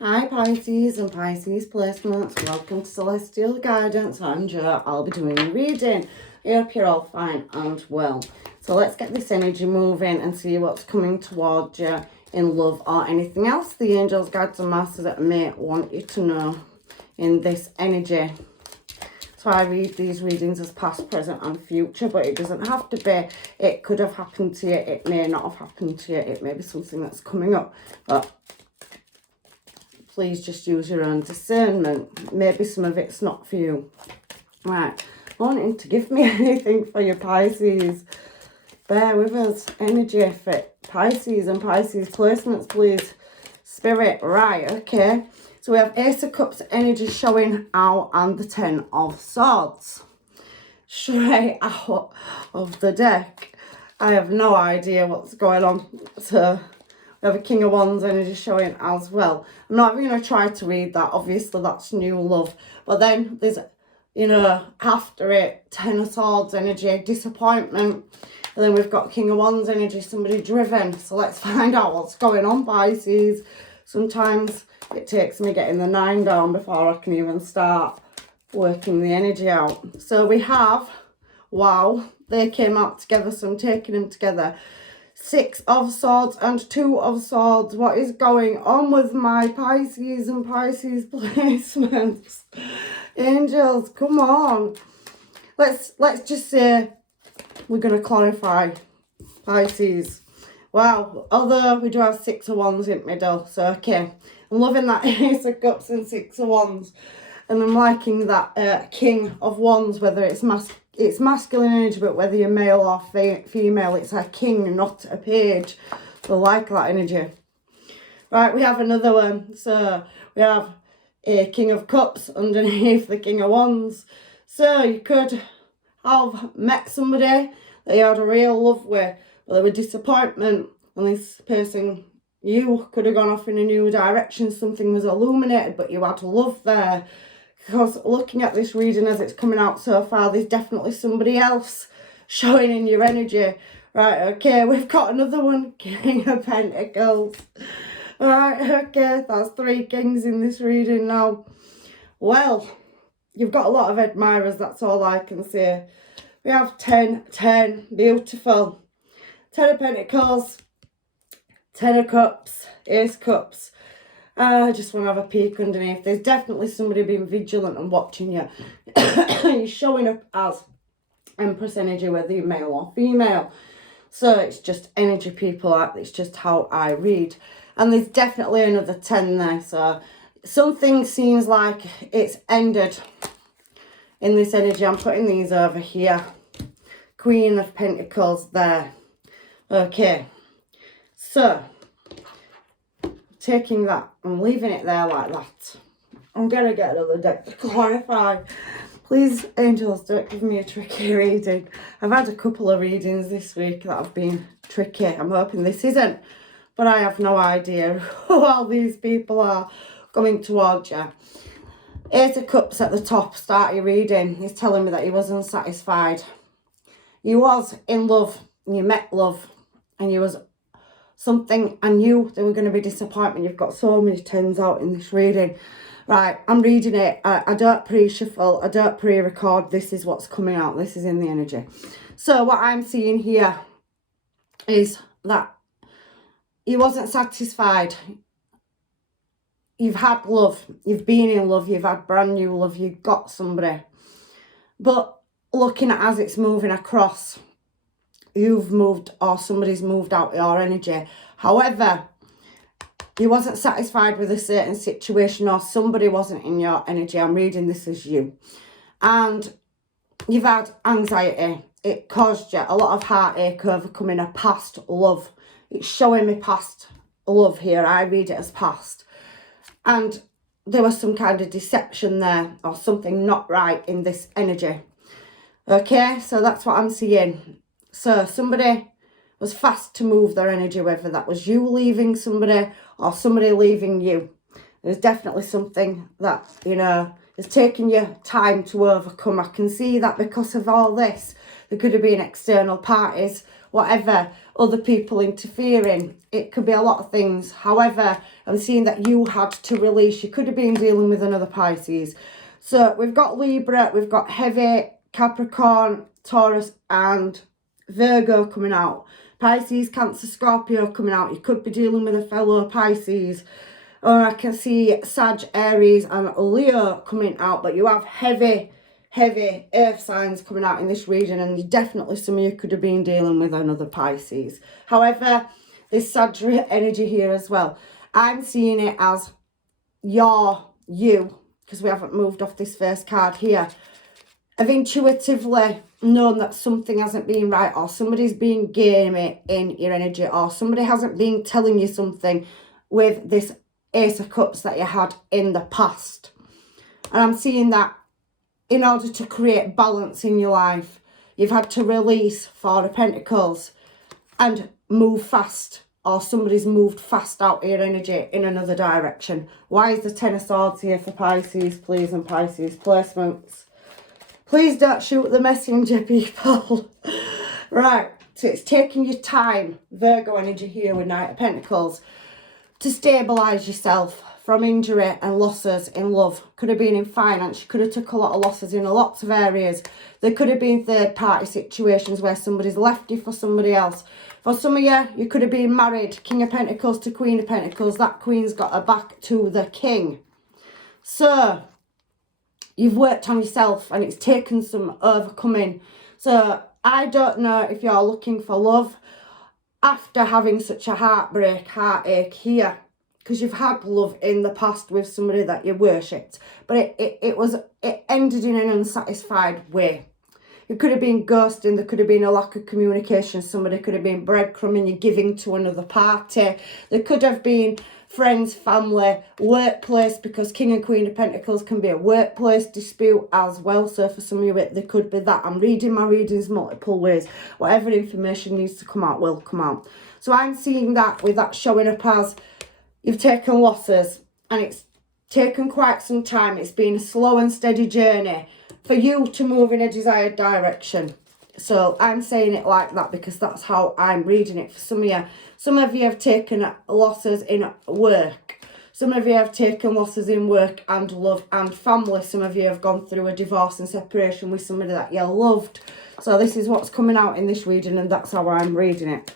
Hi Pisces and Pisces placements, welcome to Celestial Guidance. I'm Jo, I'll be doing a reading. I hope you're all fine and well. So let's get this energy moving and see what's coming towards you in love or anything else the angels, guides and masters that may want you to know in this energy. So I read these readings as past, present and future, but it doesn't have to be. It could have happened to you, it may not have happened to you, it may be something that's coming up, but please just use your own discernment. Maybe some of it's not for you. Right, wanting to give me anything for your Pisces. Bear with us. Energy for Pisces and Pisces placements, please. Spirit, right, okay. So we have Ace of Cups energy showing out and the Ten of Swords. Straight out of the deck. I have no idea what's going on. So we have a King of Wands energy showing as well. I'm not even going to try to read that. Obviously, that's new love. But then there's, after it, Ten of Swords energy, disappointment. And then we've got King of Wands energy, somebody driven. So let's find out what's going on, Pisces. Sometimes it takes me getting the 9 down before I can even start working the energy out. So we have, wow, they came out together, so I'm taking them together. 6 of Swords and 2 of Swords. What is going on with my Pisces and Pisces placements? Angels, come on. Let's just say we're going to clarify Pisces. Wow, although we do have 6 of Wands in middle, so okay. I'm loving that Ace of Cups and 6 of Wands. And I'm liking that King of Wands, whether it's masculine energy, but whether you're male or female, it's a king, not a page. So I like that energy. Right, we have another one. So we have a King of Cups underneath the King of Wands. So you could have met somebody that you had a real love with, but there was disappointment, and this person, you could have gone off in a new direction. Something was illuminated, but you had love there. Because looking at this reading as it's coming out so far, there's definitely somebody else showing in your energy. Right, okay, we've got another one, King of Pentacles. Right, okay, that's 3 kings in this reading now. Well, you've got a lot of admirers, that's all I can say. We have 10, beautiful. 10 of Pentacles, 10 of Cups, Ace Cups. I just want to have a peek underneath. There's definitely somebody being vigilant and watching you. You're showing up as Empress energy, whether you're male or female. So it's just energy, people. It's just how I read. And there's definitely another 10 there. So something seems like it's ended in this energy. I'm putting these over here. Queen of Pentacles there. Okay. So taking that, I'm leaving it there like that. I'm going to get another deck to clarify. Please, angels, don't give me a tricky reading. I've had a couple of readings this week that have been tricky. I'm hoping this isn't, but I have no idea who all these people are coming towards you. Ace of Cups at the top, start your reading. He's telling me that he was unsatisfied. You was in love, and you met love, and you was something, I knew there were going to be disappointment. You've got so many 10s out in this reading. Right, I'm reading it. I don't pre-shuffle. I don't pre-record. This is what's coming out. This is in the energy. So what I'm seeing here is that you wasn't satisfied. You've had love. You've been in love. You've had brand new love. You've got somebody. But looking at as it's moving across, you've moved or somebody's moved out your energy. However, you wasn't satisfied with a certain situation or somebody wasn't in your energy. I'm reading this as you. And you've had anxiety. It caused you a lot of heartache overcoming a past love. It's showing me past love here. I read it as past. And there was some kind of deception there or something not right in this energy. Okay, so that's what I'm seeing. So somebody was fast to move their energy, whether that was you leaving somebody or somebody leaving you. There's definitely something that, is taking you time to overcome. I can see that because of all this, there could have been external parties whatever, other people interfering. It could be a lot of things. However, I'm seeing that you had to release. You could have been dealing with another Pisces. So we've got Libra, we've got Heavy, Capricorn, Taurus and Virgo coming out. Pisces, Cancer, Scorpio coming out. You could be dealing with a fellow Pisces. Or I can see Sag, Aries and Leo coming out. But you have heavy earth signs coming out in this region. And definitely some of you could have been dealing with another Pisces. However, this Sag energy here as well. I'm seeing it as you, because we haven't moved off this first card here, have intuitively known that something hasn't been right, or somebody's been gamey in your energy, or somebody hasn't been telling you something with this Ace of Cups that you had in the past. And I'm seeing that in order to create balance in your life, you've had to release Four of Pentacles and move fast, or somebody's moved fast out of your energy in another direction. Why is the Ten of Swords here for Pisces, please, and Pisces placements? Please don't shoot the messenger, people. Right, so it's taking your time, Virgo energy here with Knight of Pentacles, to stabilise yourself from injury and losses in love. Could have been in finance. You could have took a lot of losses in lots of areas. There could have been third-party situations where somebody's left you for somebody else. For some of you, you could have been married, King of Pentacles to Queen of Pentacles. That Queen's got her back to the King. So you've worked on yourself and it's taken some overcoming. So I don't know if you're looking for love after having such a heartache here, because you've had love in the past with somebody that you worshipped, but it ended in an unsatisfied way. It could have been ghosting, there could have been a lack of communication, somebody could have been breadcrumbing you, giving to another party. There could have been friends, family, workplace, because King and Queen of Pentacles can be a workplace dispute as well. So for some of you, there could be that. I'm reading my readings multiple ways. Whatever information needs to come out will come out. So I'm seeing that with that showing up as you've taken losses and it's taken quite some time. It's been a slow and steady journey for you to move in a desired direction. So I'm saying it like that because that's how I'm reading it for some of you. Some of you have taken losses in work. Some of you have taken losses in work and love and family. Some of you have gone through a divorce and separation with somebody that you loved. So this is what's coming out in this reading and that's how I'm reading it.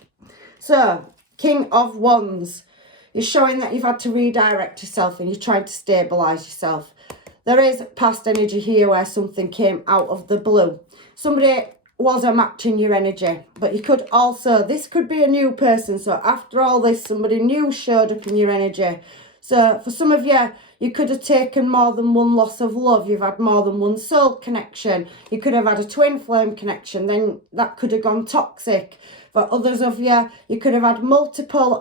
So, King of Wands is showing that you've had to redirect yourself and you're trying to stabilise yourself. There is past energy here where something came out of the blue. Somebody was a match in your energy, but you could also, this could be a new person. So after all this, somebody new showed up in your energy. So for some of you, you could have taken more than one loss of love. You've had more than one soul connection. You could have had a twin flame connection. Then that could have gone toxic. For others of you, you could have had multiple,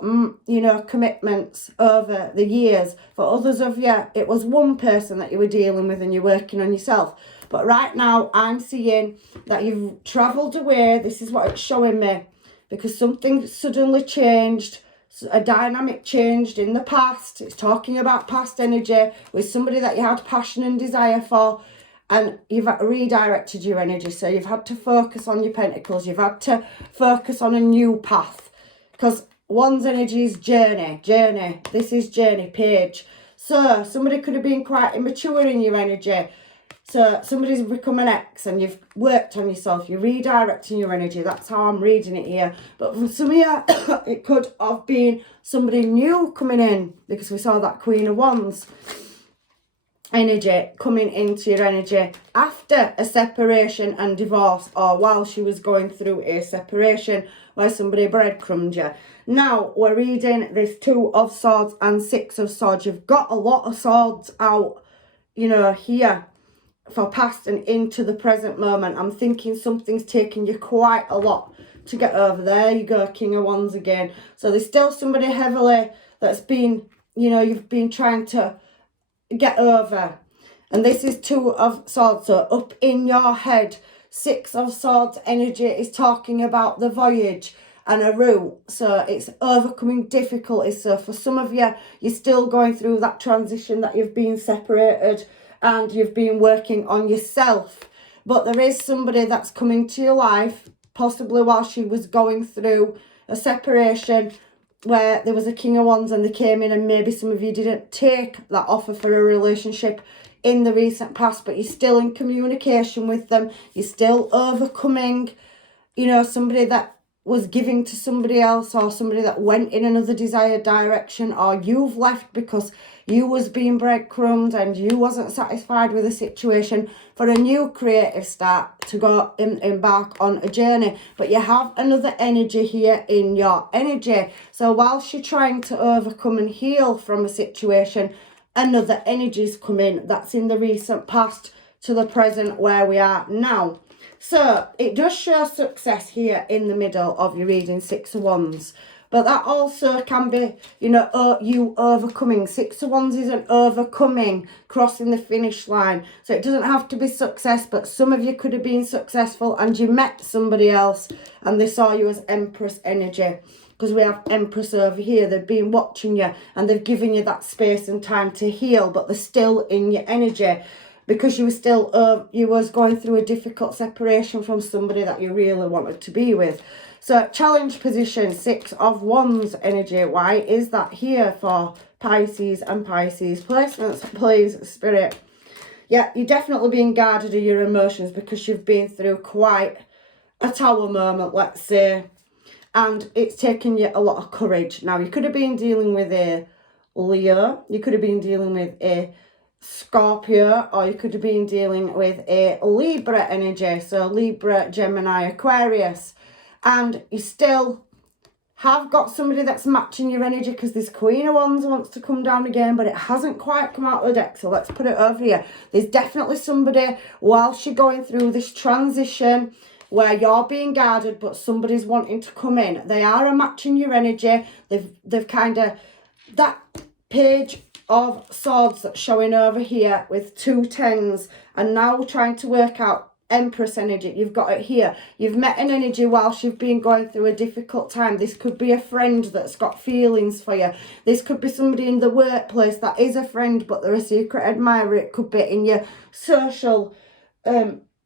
commitments over the years. For others of you, it was one person that you were dealing with and you're working on yourself. But right now, I'm seeing that you've travelled away. This is what it's showing me. Because something suddenly changed. A dynamic changed in the past. It's talking about past energy with somebody that you had passion and desire for. And you've redirected your energy. So you've had to focus on your pentacles. You've had to focus on a new path. Because one's energy is journey. This is journey page. So somebody could have been quite immature in your energy. So somebody's become an ex and you've worked on yourself. You're redirecting your energy. That's how I'm reading it here. But for some of you, it could have been somebody new coming in. Because we saw that Queen of Wands energy coming into your energy after a separation and divorce, or while she was going through a separation where somebody breadcrumbed you. Now we're reading this Two of Swords and Six of Swords. You've got a lot of swords out, here for past and into the present moment. I'm thinking something's taking you quite a lot to get over. There you go, King of Wands again. So there's still somebody heavily that's been, you've been trying to get over. And this is Two of Swords. So up in your head, Six of Swords energy is talking about the voyage and a route. So it's overcoming difficulties. So for some of you, you're still going through that transition that you've been separated and you've been working on yourself. But there is somebody that's coming to your life, possibly while she was going through a separation where there was a King of Wands and they came in, and maybe some of you didn't take that offer for a relationship in the recent past, but you're still in communication with them. You're still overcoming, you know, somebody that was giving to somebody else, or somebody that went in another desired direction, or you've left because you was being breadcrumbed and you wasn't satisfied with the situation, for a new creative start to go embark on a journey. But you have another energy here in your energy. So whilst you're trying to overcome and heal from a situation, another energy's come in that's in the recent past to the present where we are now. So it does show success here in the middle of your reading, Six of Wands. But that also can be, you know, you overcoming. Six of Wands is an overcoming, crossing the finish line. So it doesn't have to be success, but some of you could have been successful and you met somebody else and they saw you as Empress energy. Because we have Empress over here. They've been watching you and they've given you that space and time to heal, but they're still in your energy. Because you were still, you was going through a difficult separation from somebody that you really wanted to be with. So challenge position, Six of Wands energy. Why is that here for Pisces and Pisces placements, please, Spirit? Yeah, you're definitely being guarded of your emotions because you've been through quite a tower moment, let's say. And it's taken you a lot of courage. Now, you could have been dealing with a Leo. You could have been dealing with a Scorpio, or you could have been dealing with a Libra energy, so Libra, Gemini, Aquarius, and you still have got somebody that's matching your energy, because this Queen of Wands wants to come down again, but it hasn't quite come out of the deck, so let's put it over here. There's definitely somebody, whilst you're going through this transition where you're being guarded, but somebody's wanting to come in. They are a matching your energy. They've kind of, that Page of Swords that's showing over here with 2 tens, and now trying to work out Empress energy. You've got it here. You've met an energy whilst you've been going through a difficult time. This could be a friend that's got feelings for you. This could be somebody in the workplace that is a friend, but they're a secret admirer. It could be in your social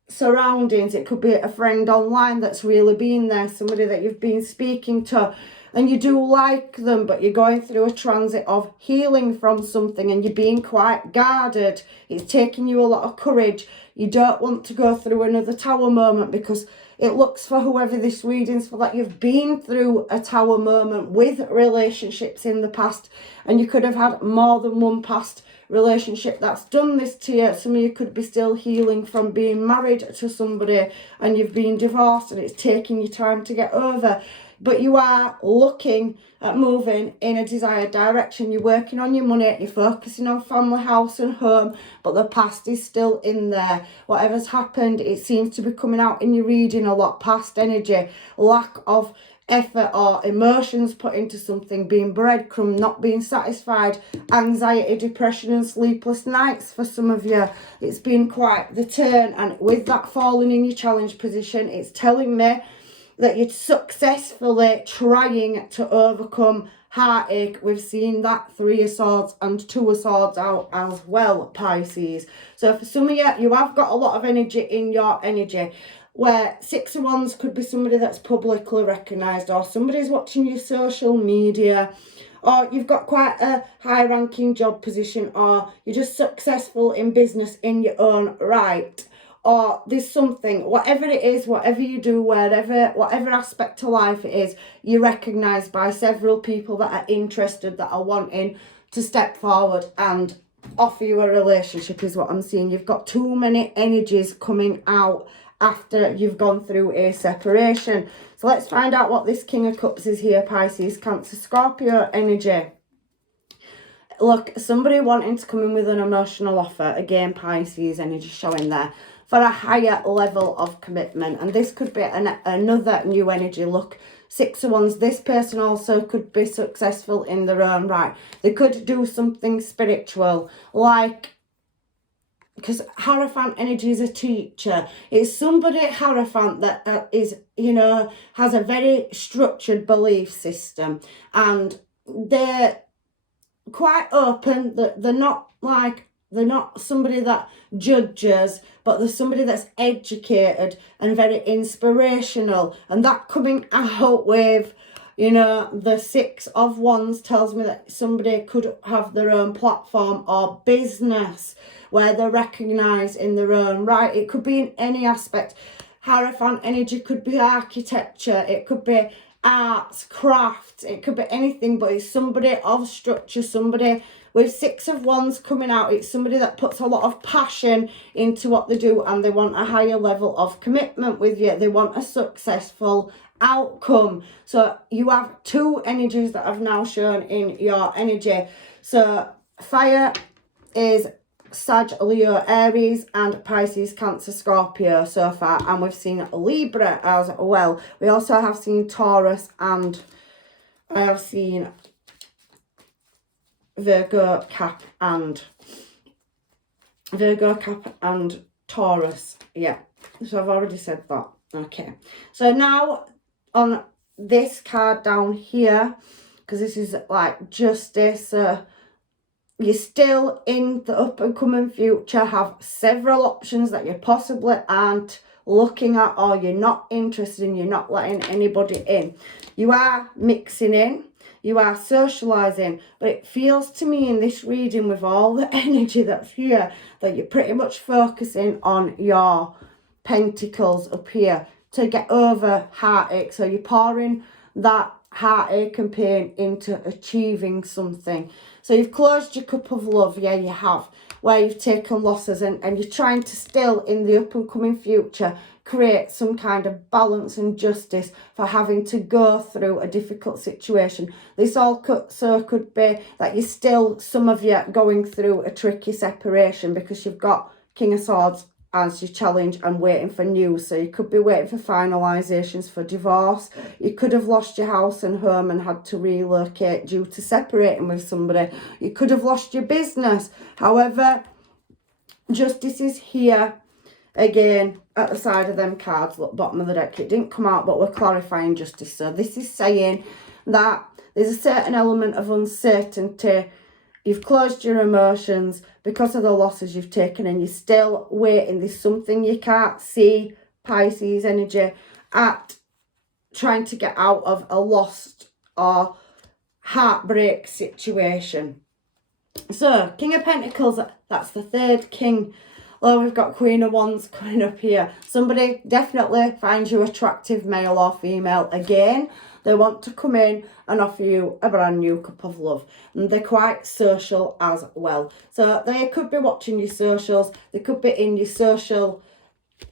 surroundings. It could be a friend online that's really been there, somebody that you've been speaking to, and you do like them, but you're going through a transit of healing from something and you're being quite guarded. It's taking you a lot of courage. You don't want to go through another tower moment, because it looks for whoever this reading's for that you've been through a tower moment with relationships in the past, and you could have had more than one past relationship that's done this to you. Some of you could be still healing from being married to somebody and you've been divorced and it's taking you time to get over. But you are looking at moving in a desired direction. You're working on your money, you're focusing on family, house and home, but the past is still in there. Whatever's happened, it seems to be coming out in your reading a lot. Past energy, lack of effort or emotions put into something, being breadcrumb, not being satisfied, anxiety, depression and sleepless nights for some of you. It's been quite the turn, and with that falling in your challenge position, it's telling me that you're successfully trying to overcome heartache. We've seen that 3 of Swords and 2 of Swords out as well, Pisces. So for some of you, you have got a lot of energy in your energy, where 6 of Wands could be somebody that's publicly recognised, or somebody's watching your social media, or you've got quite a high-ranking job position, or you're just successful in business in your own right. Or there's something, whatever it is, whatever you do, whatever aspect of life it is, you're recognised by several people that are interested, that are wanting to step forward and offer you a relationship, is what I'm seeing. You've got too many energies coming out after you've gone through a separation. So let's find out what this King of Cups is here, Pisces, Cancer, Scorpio energy. Look, somebody wanting to come in with an emotional offer. Again, Pisces energy showing there, for a higher level of commitment. And this could be another new energy. Look, 6 of Wands, this person also could be successful in their own right. They could do something spiritual, like, because Hierophant energy is a teacher. It's somebody, Hierophant, that is, you know, has a very structured belief system, and they're quite open. They're not like, they're not somebody that judges, but they're somebody that's educated and very inspirational. And that coming out with, you know, the 6 of Wands tells me that somebody could have their own platform or business where they're recognised in their own right. It could be in any aspect. Hierophant energy could be architecture, it could be arts, crafts, it could be anything, but it's somebody of structure, somebody with 6 of Wands coming out. It's somebody that puts a lot of passion into what they do, and they want a higher level of commitment with you. They want a successful outcome. So you have 2 energies that I've now shown in your energy. So fire is Sag, Leo, Aries, and Pisces, Cancer, Scorpio so far, and we've seen Libra as well. We also have seen Taurus, and I have seen Virgo, Cap, and Taurus. Yeah, so I've already said that. Okay, so now on this card down here, because this is like justice, you're still in the up and coming future, have several options that you possibly aren't looking at, or you're not interested in, you're not letting anybody in. You are mixing in, you are socializing, but it feels to me in this reading with all the energy that's here that you're pretty much focusing on your pentacles up here to get over heartache. So you're pouring that heartache and pain into achieving something. So you've closed your cup of love, yeah, you have, where you've taken losses, and you're trying to still, in the up and coming future, create some kind of balance and justice for having to go through a difficult situation. This also could be that you're still, some of you, going through a tricky separation because you've got King of Swords as your challenge and waiting for news. So you could be waiting for finalisations for divorce. You could have lost your house and home and had to relocate due to separating with somebody. You could have lost your business. However, justice is here again at the side of them cards. Look, bottom of the deck. It didn't come out, but we're clarifying justice. So this is saying that there's a certain element of uncertainty. You've closed your emotions because of the losses you've taken, and you're still waiting. There's something you can't see, Pisces energy, at trying to get out of a lost or heartbreak situation. So, King of Pentacles, that's the 3rd king. Oh, we've got Queen of Wands coming up here. Somebody definitely finds you attractive, male or female again. They want to come in and offer you a brand new cup of love. And they're quite social as well. So they could be watching your socials. They could be in your social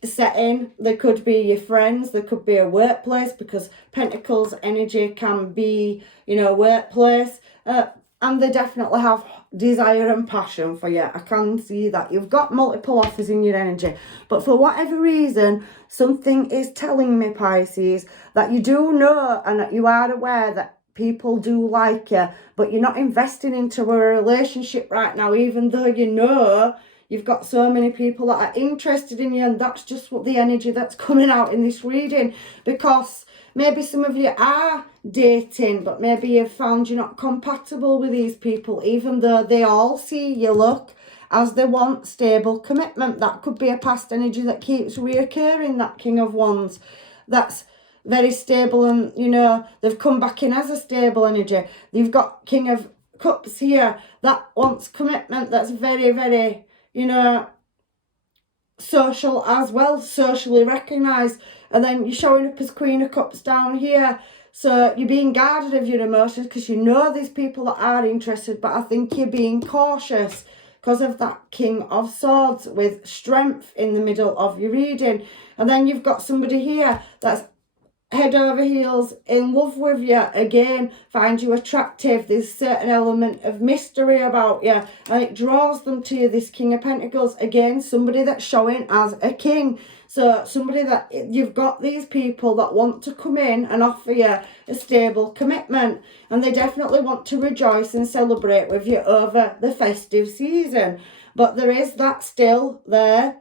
setting. They could be your friends. They could be a workplace, because Pentacles energy can be, you know, workplace. And they definitely have desire and passion for you. I can see that. You've got multiple offers in your energy. But for whatever reason, something is telling me, Pisces, that you do know and that you are aware that people do like you, but you're not investing into a relationship right now, even though you know you've got so many people that are interested in you. And that's just what the energy that's coming out in this reading, because maybe some of you are dating, but maybe you've found you're not compatible with these people, even though they all see you look as they want stable commitment. That could be a past energy that keeps reoccurring, that King of Wands. That's very stable, and, you know, they've come back in as a stable energy. You've got King of Cups here that wants commitment, that's very, very, you know, social as well, socially recognised. And then you're showing up as Queen of Cups down here. So you're being guarded of your emotions because you know there's people that are interested, but I think you're being cautious because of that King of Swords with strength in the middle of your reading. And then you've got somebody here that's head over heels in love with you again, find you attractive. There's a certain element of mystery about you, and it draws them to you, this King of Pentacles. Again, somebody that's showing as a king. So somebody that you've got these people that want to come in and offer you a stable commitment, and they definitely want to rejoice and celebrate with you over the festive season. But there is that still there,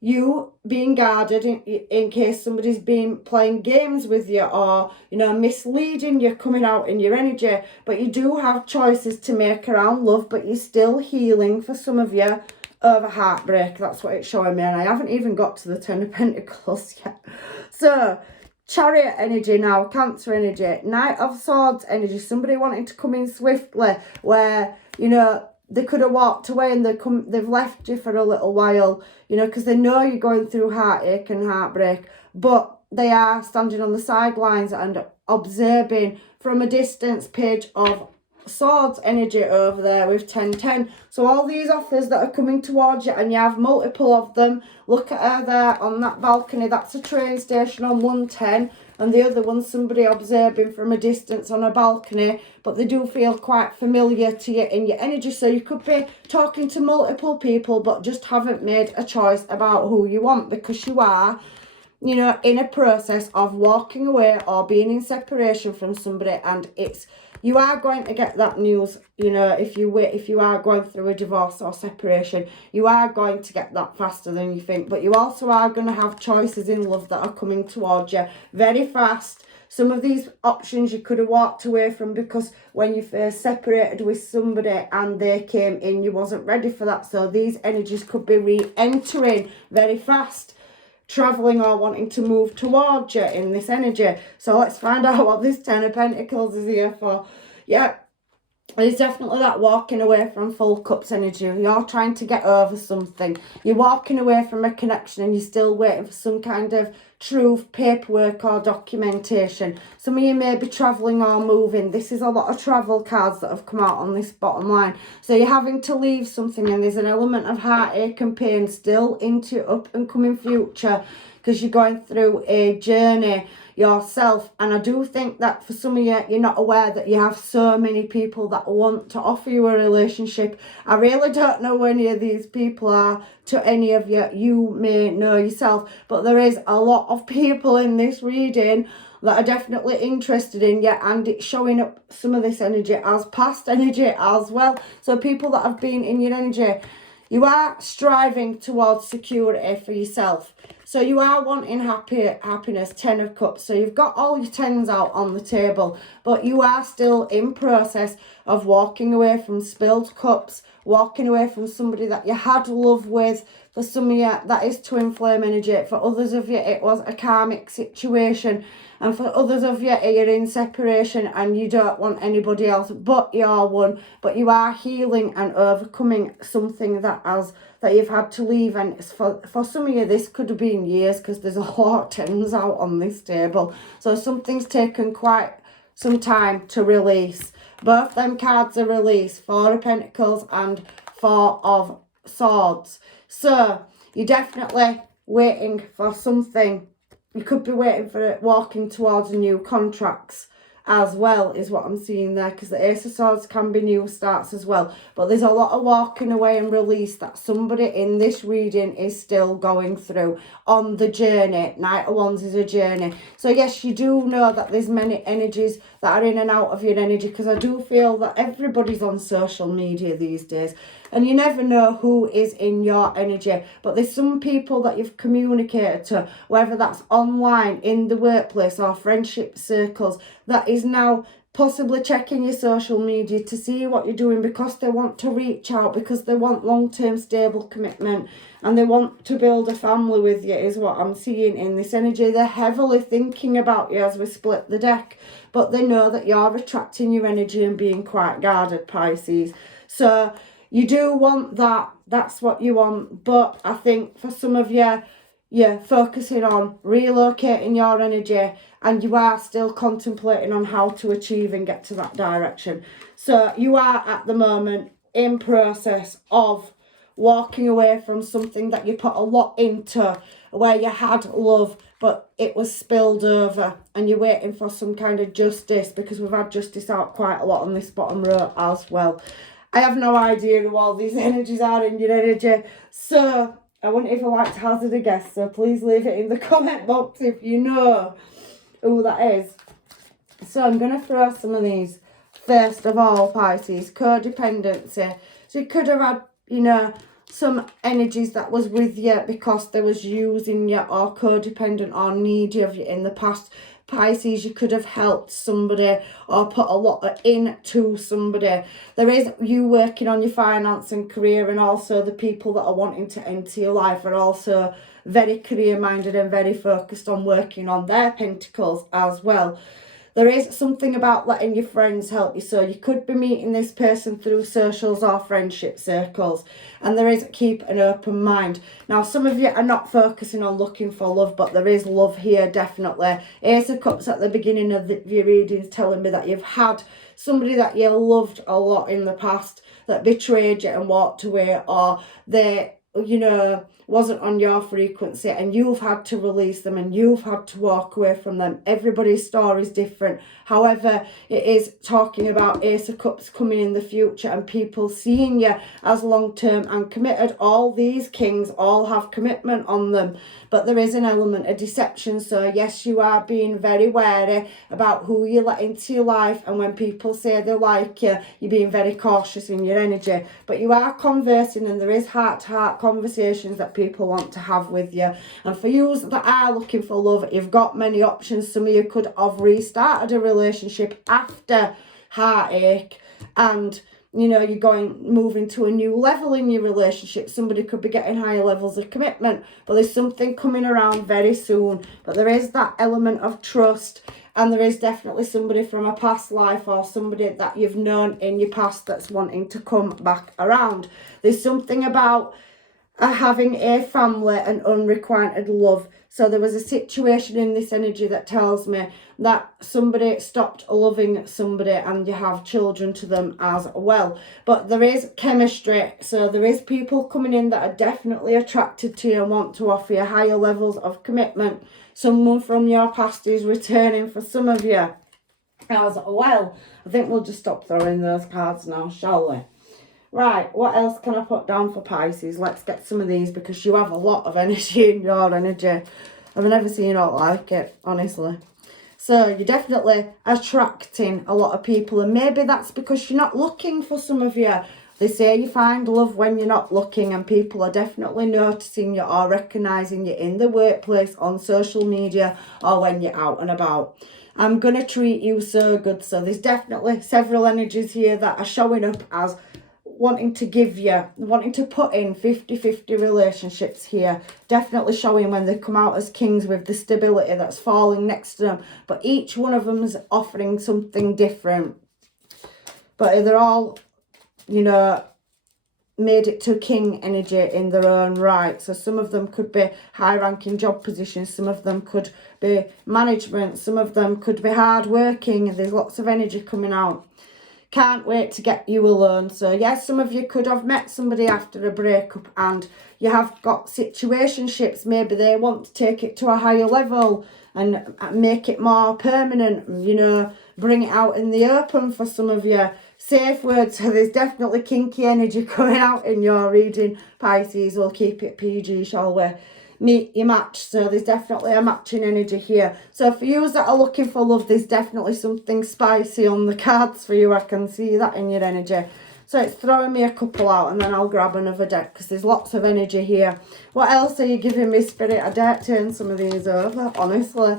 you being guarded in case somebody's been playing games with you, or, you know, misleading you, coming out in your energy. But you do have choices to make around love, but you're still healing for some of you over heartbreak. That's what it's showing me. And I haven't even got to the Ten of Pentacles yet. So, Chariot energy now, Cancer energy, Knight of Swords energy, somebody wanting to come in swiftly where, you know, they could have walked away and they've left you for a little while, you know, because they know you're going through heartache and heartbreak, but they are standing on the sidelines and observing from a distance. Page of Swords energy over there with 1010. So all these offers that are coming towards you, and you have multiple of them. Look at her there on that balcony. That's a train station on 110. And the other one's somebody observing from a distance on a balcony. But they do feel quite familiar to you in your energy. So you could be talking to multiple people, but just haven't made a choice about who you want, because you are, you know, in a process of walking away or being in separation from somebody. And you are going to get that news, you know, if you are going through a divorce or separation, you are going to get that faster than you think. But you also are going to have choices in love that are coming towards you very fast. Some of these options you could have walked away from because when you first separated with somebody and they came in, you wasn't ready for that. So these energies could be re-entering very fast, traveling or wanting to move towards you in this energy. So let's find out what this Ten of Pentacles is here for. Yeah, there's definitely that walking away from Full Cups energy. You're trying to get over something. You're walking away from a connection and you're still waiting for some kind of truth, paperwork or documentation. Some of you may be travelling or moving. This is a lot of travel cards that have come out on this bottom line. So you're having to leave something, and there's an element of heartache and pain still into your up and coming future, because you're going through a journey yourself. And I do think that for some of you, you're not aware that you have so many people that want to offer you a relationship. I really don't know who any of these people are. To any of you, you may know yourself, but there is a lot of people in this reading that are definitely interested in you, and it's showing up some of this energy as past energy as well. So people that have been in your energy, you are striving towards security for yourself. So you are wanting happiness, 10 of Cups. So you've got all your 10s out on the table, but you are still in process of walking away from spilled cups, walking away from somebody that you had love with. For some of you, that is twin flame energy. For others of you, it was a karmic situation. And for others of you, you're in separation and you don't want anybody else but your one. But you are healing and overcoming something that you've had to leave. And for some of you, this could have been years, because there's a lot of tens out on this table. So something's taken quite some time to release. Both them cards are released, Four of Pentacles and Four of Swords. So you're definitely waiting for something. You could be waiting for it, walking towards new contracts as well, is what I'm seeing there, because the Ace of Swords can be new starts as well. But there's a lot of walking away and release that somebody in this reading is still going through on the journey. Knight of Wands is a journey. So yes, you do know that there's many energies that are in and out of your energy, because I do feel that everybody's on social media these days. And you never know who is in your energy. But there's some people that you've communicated to, whether that's online, in the workplace or friendship circles, that is now possibly checking your social media to see what you're doing, because they want to reach out, because they want long-term stable commitment and they want to build a family with you, is what I'm seeing in this energy. They're heavily thinking about you as we split the deck, but they know that you're attracting your energy and being quite guarded, Pisces. So you do want that. That's what you want. But I think for some of you, you're focusing on relocating your energy, and you are still contemplating on how to achieve and get to that direction. So you are at the moment in process of walking away from something that you put a lot into, where you had love, but it was spilled over, and you're waiting for some kind of justice, because we've had justice out quite a lot on this bottom row as well. I have no idea who all these energies are in your energy, so I wouldn't even like to hazard a guess. So please leave it in the comment box if you know who that is. So I'm going to throw some of these. First of all, Pisces, codependency. So you could have had, you know, some energies that was with you because they was using you or codependent or needy of you in the past. Pisces, you could have helped somebody or put a lot into somebody. There is you working on your finance and career, and also the people that are wanting to enter your life are also very career minded and very focused on working on their pentacles as well. There is something about letting your friends help you. So you could be meeting this person through socials or friendship circles. And there is keep an open mind. Now, some of you are not focusing on looking for love, but there is love here, definitely. Ace of Cups at the beginning of your readings telling me that you've had somebody that you loved a lot in the past that betrayed you and walked away, or they, you know, wasn't on your frequency, and you've had to release them and you've had to walk away from them. Everybody's story is different. However, it is talking about Ace of Cups coming in the future and people seeing you as long-term and committed. All these kings all have commitment on them, but there is an element of deception. So yes, you are being very wary about who you let into your life, and when people say they like you, you're being very cautious in your energy. But you are conversing, and there is heart-to-heart conversations that people want to have with you. And for you that are looking for love, you've got many options. Some of you could have restarted a relationship after heartache, and you know, you're moving to a new level in your relationship. Somebody could be getting higher levels of commitment, but there's something coming around very soon. But there is that element of trust, and there is definitely somebody from a past life or somebody that you've known in your past that's wanting to come back around. There's something about having a family and unrequited love. So there was a situation in this energy that tells me that somebody stopped loving somebody and you have children to them as well. But there is chemistry. So there is people coming in that are definitely attracted to you and want to offer you higher levels of commitment. Someone from your past is returning for some of you as well. I think we'll just stop throwing those cards now, shall we? Right, what else can I put down for Pisces? Let's get some of these, because you have a lot of energy in your energy. I've never seen it like it, honestly. So you're definitely attracting a lot of people, and maybe that's because you're not looking for some of you. They say you find love when you're not looking, and people are definitely noticing you or recognising you in the workplace, on social media, or when you're out and about. I'm going to treat you so good. So there's definitely several energies here that are showing up as wanting to give you, wanting to put in 50-50 relationships here. Definitely showing when they come out as kings with the stability that's falling next to them. But each one of them is offering something different. But they're all, you know, made it to king energy in their own right. So some of them could be high-ranking job positions. Some of them could be management. Some of them could be hard-working. There's lots of energy coming out. Can't wait to get you alone. So yes, some of you could have met somebody after a breakup and you have got situationships. Maybe they want to take it to a higher level and make it more permanent, you know, bring it out in the open for some of you. Safe words. So there's definitely kinky energy coming out in your reading, Pisces. We'll keep it PG, shall we? Meet your match. So there's definitely a matching energy here. So for you that are looking for love, there's definitely something spicy on the cards for you. I can see that in your energy. So it's throwing me a couple out, and then I'll grab another deck because there's lots of energy here. What else are you giving me, Spirit? I dare turn some of these over, honestly.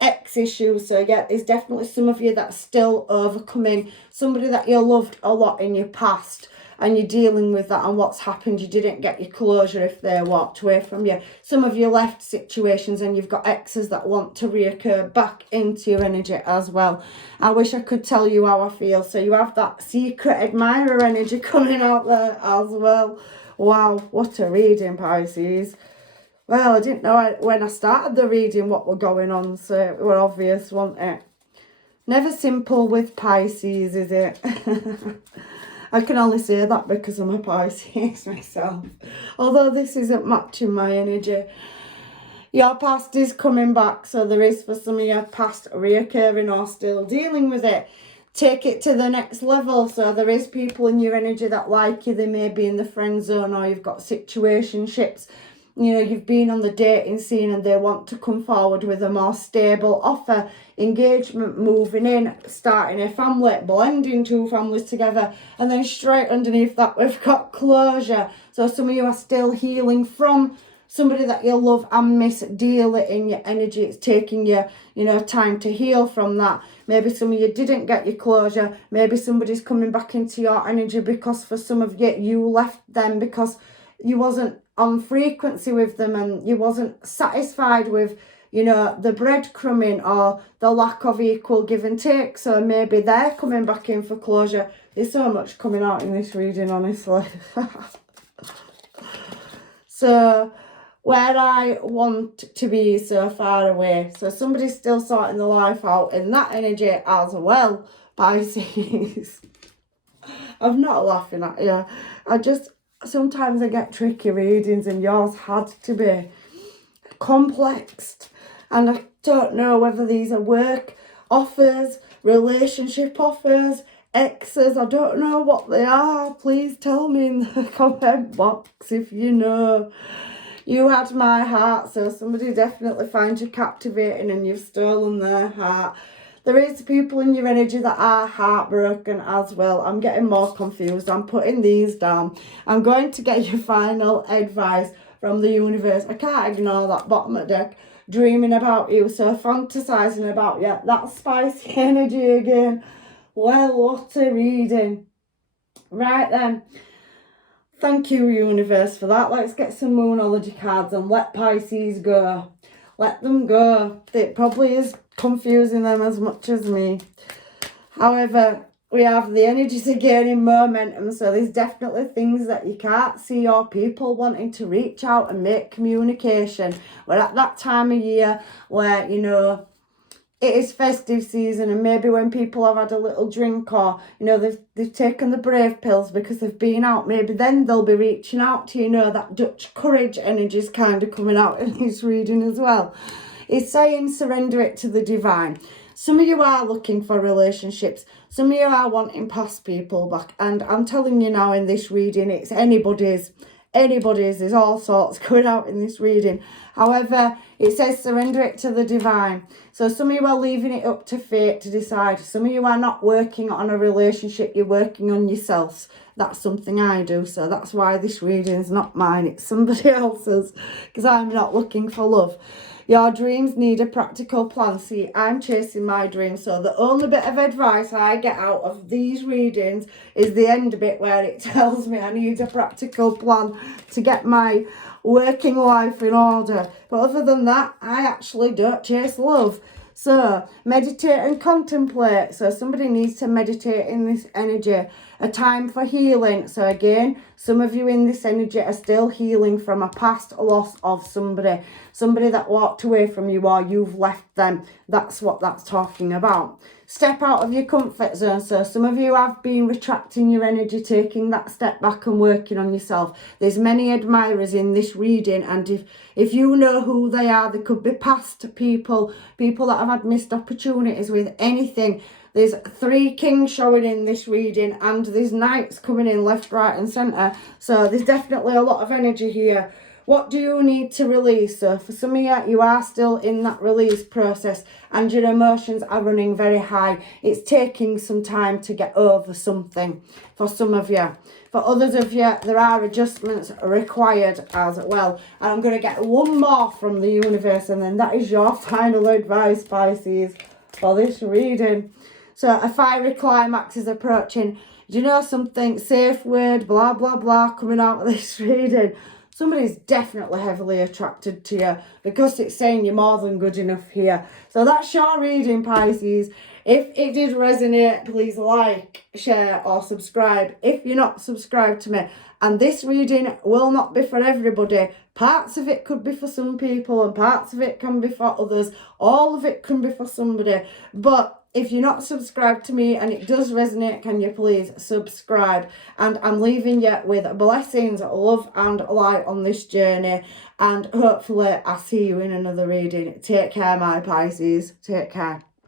Ex issues. So yeah, there's definitely some of you that's still overcoming somebody that you loved a lot in your past, and you're dealing with that and what's happened. You didn't get your closure if they walked away from you. Some of you left situations and you've got exes that want to reoccur back into your energy as well. I wish I could tell you how I feel. So you have that secret admirer energy coming out there as well. Wow, what a reading, Pisces. Well, I didn't know when I started the reading what were going on, so it were obvious, wasn't it? Never simple with Pisces, is it? I can only say that because I'm a Pisces myself. Although this isn't matching my energy. Your past is coming back, so there is for some of your past reoccurring or still dealing with it. Take it to the next level. So there is people in your energy that like you. They may be in the friend zone, or you've got situationships. You know, you've been on the dating scene and they want to come forward with a more stable offer, engagement, moving in, starting a family, blending two families together. And then straight underneath that, we've got closure. So some of you are still healing from somebody that you love and miss deal it in your energy. It's taking you, you know, time to heal from that. Maybe some of you didn't get your closure. Maybe somebody's coming back into your energy because for some of you, you left them because you wasn't on frequency with them and you wasn't satisfied with, you know, the breadcrumbing or the lack of equal give and take. So maybe they're coming back in for closure. There's so much coming out in this reading, honestly. So where I want to be so far away. So somebody's still sorting the life out in that energy as well, Pisces. I'm not laughing at you. Sometimes I get tricky readings and yours had to be complexed. And I don't know whether these are work offers, relationship offers, exes. I don't know what they are. Please tell me in the comment box if you know. You had my heart, so somebody definitely finds you captivating and you've stolen their heart. There is people in your energy that are heartbroken as well. I'm getting more confused. I'm putting these down. I'm going to get your final advice from the universe. I can't ignore that bottom of the deck. Dreaming about you, so fantasizing about you. That's spicy energy again. Well, what a reading. Right then. Thank you, universe, for that. Let's get some Moonology cards and let Pisces go. Let them go. It probably is confusing them as much as me. However, we have the energy to gaining momentum, so there's definitely things that you can't see or people wanting to reach out and make communication. We're at that time of year where, you know, it is festive season, and maybe when people have had a little drink or, you know, they've taken the brave pills because they've been out, maybe then they'll be reaching out to you. You know, that Dutch courage energy is kind of coming out in this reading as well. It's saying surrender it to the divine. Some of you are looking for relationships. Some of you are wanting past people back. And I'm telling you now in this reading, it's anybody's. There's all sorts going out in this reading. However, it says surrender it to the divine. So some of you are leaving it up to fate to decide. Some of you are not working on a relationship, you're working on yourselves. That's something I do, so that's why this reading is not mine, it's somebody else's, because I'm not looking for love. Your dreams need a practical plan. See, I'm chasing my dreams, so the only bit of advice I get out of these readings is the end bit where it tells me I need a practical plan to get my working life in order. But other than that, I actually don't chase love. So meditate and contemplate. So somebody needs to meditate in this energy. A time for healing. So again, some of you in this energy are still healing from a past loss of somebody. Somebody that walked away from you or you've left them. That's what that's talking about. Step out of your comfort zone. So some of you have been retracting your energy, taking that step back and working on yourself. There's many admirers in this reading, and if you know who they are, they could be past people that have had missed opportunities with anything. There's 3 kings showing in this reading, and there's knights coming in left, right and centre. So there's definitely a lot of energy here. What do you need to release? So for some of you, you are still in that release process and your emotions are running very high. It's taking some time to get over something for some of you. For others of you, there are adjustments required as well. And I'm going to get one more from the universe, and then that is your final advice, Pisces, for this reading. So a fiery climax is approaching. Do you know something? Safe word, blah, blah, blah, coming out of this reading. Somebody's definitely heavily attracted to you because it's saying you're more than good enough here. So that's your reading, Pisces. If it did resonate, please like, share or subscribe if you're not subscribed to me. And this reading will not be for everybody. Parts of it could be for some people and parts of it can be for others. All of it can be for somebody. But if you're not subscribed to me and it does resonate, can you please subscribe? And I'm leaving you with blessings, love and light on this journey. And hopefully I'll see you in another reading. Take care, my Pisces. Take care.